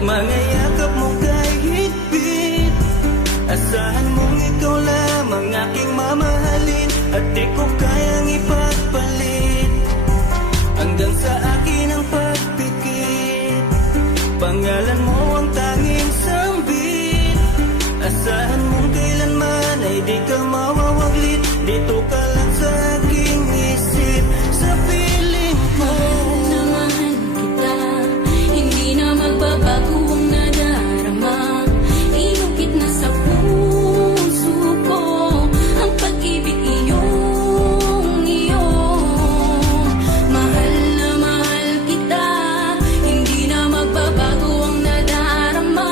Mga yakap mo kay higpit, asahan mong ikaw lamang aking mamahalin, at di ko kayang ipagpalit hanggang sa akin ang pagpikit. Pangalan mo ang tanging sambit, asahan mong kailanman ay di ka mawawaglit. Dito ka lang sa aking isip, sa piling ko. Mahal kita, hindi na magbabago ang nadarama. Inukit na sa puso ko ang pag-ibig iyong iyo. Mahal na mahal kita, hindi na magbabago ang nadarama.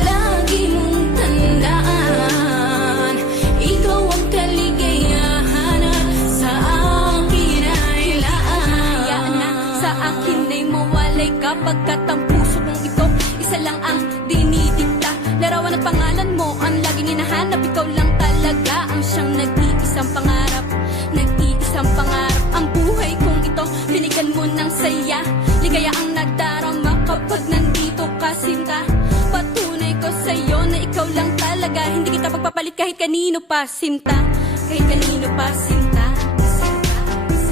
Lagi mong tandaan, ikaw ang kaligayahan at sa akin ay laan. Hayaan na sa akin ay mawalay kapagkat ang puso kong ito isa lang ang dinidikta. Larawan at pangalan mo ang laging hinahanap. Ikaw lang talaga ang siyang nag-iisang pangarap. Nag-iisang pangarap ang buhay kong ito. Binigyan mo ng saya, ligaya ang nadarama kapag nandito ka, sinta. Patunay ko sa'yo na ikaw lang talaga. Hindi kita pagpapalit kahit kanino pa, sinta. Kahit kanino pa, sinta.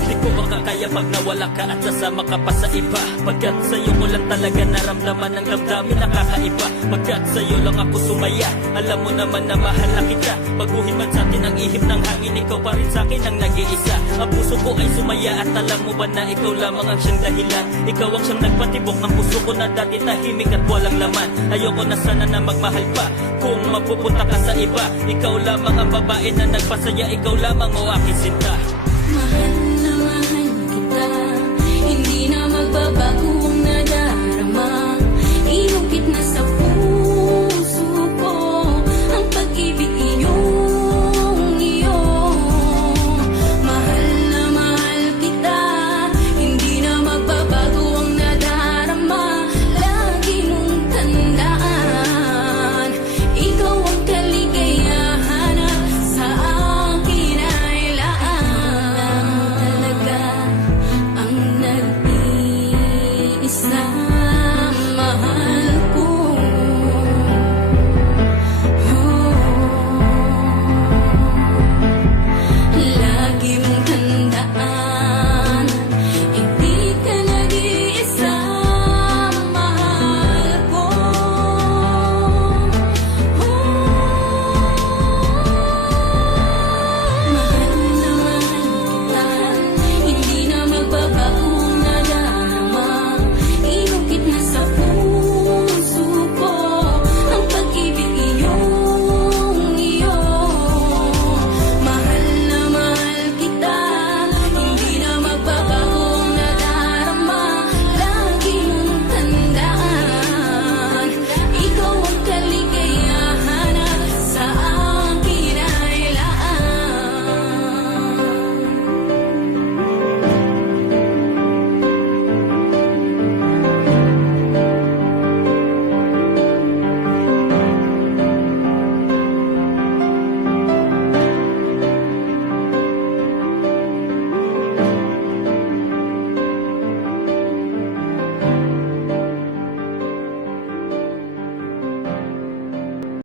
Di ko makakaya pag nawala ka at sasama ka pa sa iba. Pagkat sa'yo ko lang talaga naramdaman ng damdamin nakakaiba. Pagkat sa'yo lang ako sumaya, alam mo naman na mahal na kita. Baguhin man sa atin ang ihip ng hangin, ikaw pa rin sa'kin ang nag-iisa. Ang puso ko ay sumaya at alam mo ba na ikaw lamang ang siyang dahilan. Ikaw ang siyang nagpatibok ng puso ko na dati tahimik at walang laman. Ayoko na sana na magmahal pa kung mapupunta ka sa iba. Ikaw lamang ang babae na nagpasaya, ikaw lamang o aking sinta. Mahal